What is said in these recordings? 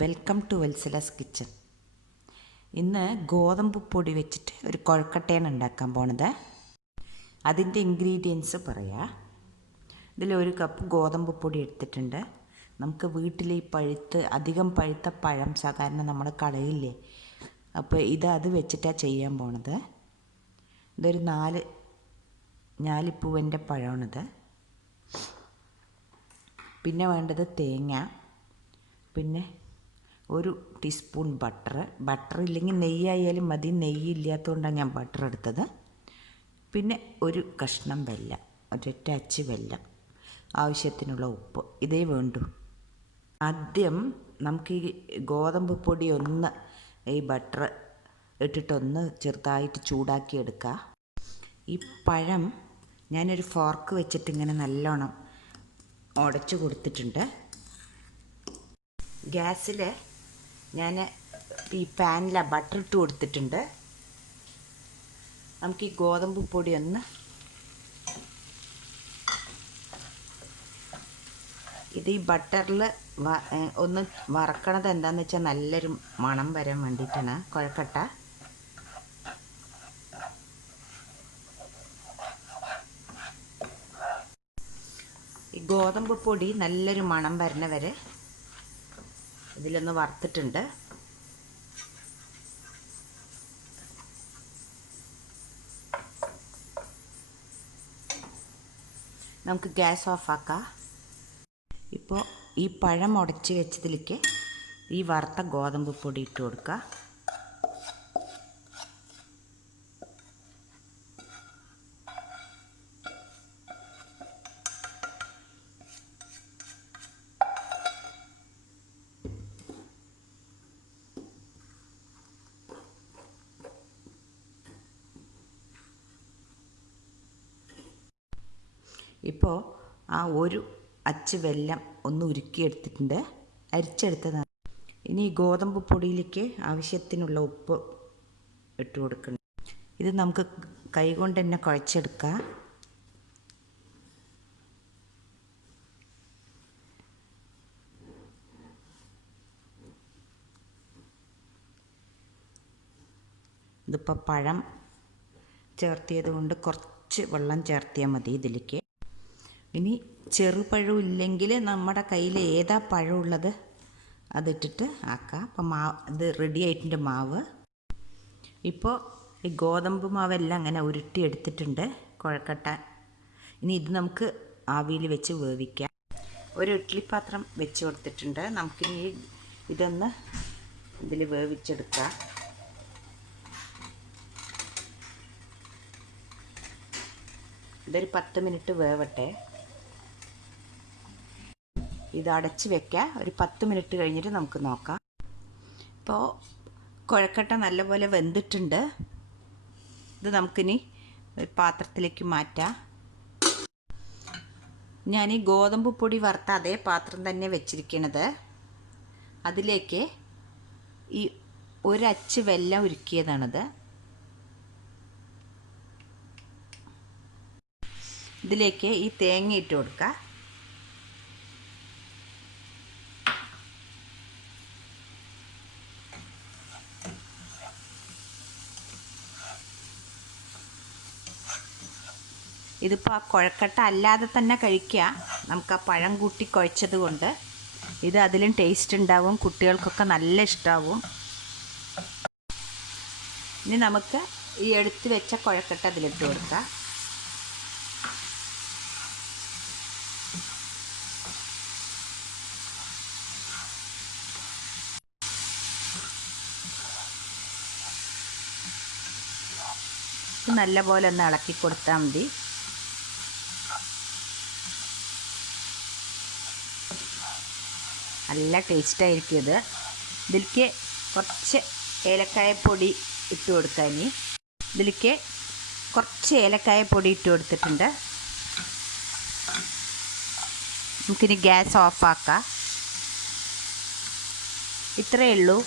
Welcome to വെൽസലാസ് kitchen. ഇന്ന് ഗോതമ്പ് പൊടി വെച്ചിട്ട് ഒരു കൊഴക്കട്ടയാണ് ഉണ്ടാക്കാൻ പോണത്. അതിൻ്റെ ഇൻഗ്രീഡിയൻസ് പറയാം. ഇതിൽ 1 കപ്പ് ഗോതമ്പ് പൊടി എടുത്തിട്ടുണ്ട്. നമുക്ക് വീട്ടിൽ ഈ അധികം പഴുത്ത പഴം സാധാരണ നമ്മൾ കളയില്ലേ, അപ്പോൾ അത് വെച്ചിട്ടാണ് ചെയ്യാൻ പോണത്. ഇതൊരു 4 ഞാലിപ്പൂവൻ്റെ പഴമാണിത്. പിന്നെ വേണ്ടത് തേങ്ങ, പിന്നെ 1 ടീസ്പൂൺ ബട്ടർ ഇല്ലെങ്കിൽ നെയ്യായാലും മതി. നെയ്യ് ഇല്ലാത്തതുകൊണ്ടാണ് ഞാൻ ബട്ടർ എടുത്തത്. പിന്നെ 1 കഷ്ണം വെല്ലം, ഒരൊറ്റ അച്ച് വെല്ലം, ആവശ്യത്തിനുള്ള ഉപ്പ്, ഇതേ വേണ്ടൂ. ആദ്യം നമുക്ക് ഈ ഗോതമ്പ് പൊടി ഈ ബട്ടർ ഇട്ടിട്ടൊന്ന് ചെറുതായിട്ട് ചൂടാക്കി എടുക്കുക. ഈ പഴം ഞാനൊരു ഫോർക്ക് വെച്ചിട്ട് ഇങ്ങനെ നല്ലോണം ഉടച്ചു കൊടുത്തിട്ടുണ്ട്. ഗ്യാസിൽ ഞാൻ ഈ പാനിലാണ് ബട്ടർ ഇട്ട് കൊടുത്തിട്ടുണ്ട്. നമുക്ക് ഈ ഗോതമ്പ് പൊടി ഈ ബട്ടറിൽ ഒന്ന് വറക്കണത് എന്താണെന്ന് വെച്ചാൽ നല്ലൊരു മണം വരാൻ വേണ്ടിയിട്ടാണ്. കൊഴക്കട്ട ഈ ഗോതമ്പ് പൊടി നല്ലൊരു മണം വരുന്ന വരെ ഇതിലൊന്ന് വറുത്തിട്ടുണ്ട്. നമുക്ക് ഗ്യാസ് ഓഫാക്കാം. ഇപ്പോൾ ഈ പഴം ഉടച്ച് വെച്ചതിലേക്ക് ഈ വറുത്ത ഗോതമ്പ് പൊടി ഇട്ട് കൊടുക്കുക. ഇപ്പോൾ ആ 1 അച്ച് വെല്ലം ഒന്ന് ഉരുക്കിയെടുത്തിട്ടുണ്ട്, അരിച്ചെടുത്തതാണ്. ഇനി ഈ ഗോതമ്പ് പൊടിയിലേക്ക് ആവശ്യത്തിനുള്ള ഉപ്പ് ഇട്ട് കൊടുക്കണം. ഇത് നമുക്ക് കൈകൊണ്ട് തന്നെ കുഴച്ചെടുക്കാം. ഇതിപ്പോൾ പഴം ചേർത്തിയത് കൊണ്ട് കുറച്ച് വെള്ളം ചേർത്തിയാൽ മതി ഇതിലേക്ക്. ഇനി ചെറുപഴം ഇല്ലെങ്കിൽ നമ്മുടെ കയ്യിൽ ഏതാ പഴമുള്ളത് അതിട്ടിട്ട് ആക്കാം. അപ്പം ഇത് റെഡി ആയിട്ടുണ്ട് മാവ്. ഇപ്പോൾ ഈ ഗോതമ്പ് മാവെല്ലാം അങ്ങനെ ഉരുട്ടി എടുത്തിട്ടുണ്ട് കുഴക്കട്ട. ഇനി ഇത് നമുക്ക് ആവിയിൽ വെച്ച് വേവിക്കാം. ഒരു ഇഡ്ഡലിപ്പാത്രം വെച്ച് കൊടുത്തിട്ടുണ്ട്. നമുക്കിനി ഇതൊന്ന് ഇതിൽ വേവിച്ചെടുക്കാം. ഇതൊരു 10 മിനിറ്റ് വേവട്ടെ. ഇത് അടച്ച് വെക്കാം. ഒരു 10 മിനിറ്റ് കഴിഞ്ഞിട്ട് നമുക്ക് നോക്കാം. ഇപ്പോൾ കുഴക്കട്ട നല്ലപോലെ വെന്തിട്ടുണ്ട്. ഇത് നമുക്കിനി ഒരു പാത്രത്തിലേക്ക് മാറ്റാം. ഞാൻ ഈ ഗോതമ്പ് പൊടി വറുത്ത അതേ പാത്രം തന്നെ വെച്ചിരിക്കണത്. അതിലേക്ക് ഈ 1 അച്ച് വെല്ലം ഉരുക്കിയതാണിത്. ഇതിലേക്ക് ഈ തേങ്ങ ഇട്ട് കൊടുക്കുക. ഇതിപ്പോൾ ആ കുഴക്കട്ട അല്ലാതെ തന്നെ കഴിക്കുക. നമുക്ക് ആ പഴം കൂട്ടി കുഴച്ചത് കൊണ്ട് ഇത് അതിലും ടേസ്റ്റ് ഉണ്ടാവും. കുട്ടികൾക്കൊക്കെ നല്ല ഇഷ്ടമാവും. ഇനി നമുക്ക് ഈ എടുത്ത് വെച്ച കുഴക്കട്ട അതിലിട്ട് കൊടുക്കാം. നല്ലപോലെ ഒന്ന് ഇളക്കി കൊടുത്താൽ മതി. നല്ല ടേസ്റ്റായിരിക്കും ഇത്. ഇതിലേക്ക് കുറച്ച് ഏലക്കായപ്പൊടി ഇട്ട് കൊടുക്കാം. ഇനി ഇതിലേക്ക് കുറച്ച് ഏലക്കായപ്പൊടി ഇട്ട് കൊടുത്തിട്ടുണ്ട്. നമുക്കിനി ഗ്യാസ് ഓഫാക്കാം. ഇത്രയേ ഉള്ളൂ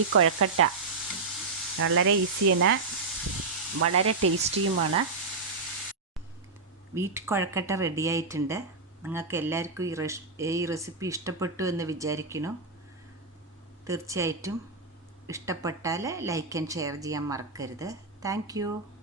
ഈ കുഴക്കട്ട. വളരെ ഈസിയാണ്, വളരെ ടേസ്റ്റിയുമാണ്. വീറ്റ് കുഴക്കട്ട റെഡിയായിട്ടുണ്ട്. നിങ്ങൾക്ക് എല്ലാവർക്കും ഈ റെസിപ്പി ഇഷ്ടപ്പെട്ടു എന്ന് വിചാരിക്കുന്നു. തീർച്ചയായിട്ടും ഇഷ്ടപ്പെട്ടാൽ ലൈക്ക് ആൻഡ് ഷെയർ ചെയ്യാൻ മറക്കരുത്. Thank you.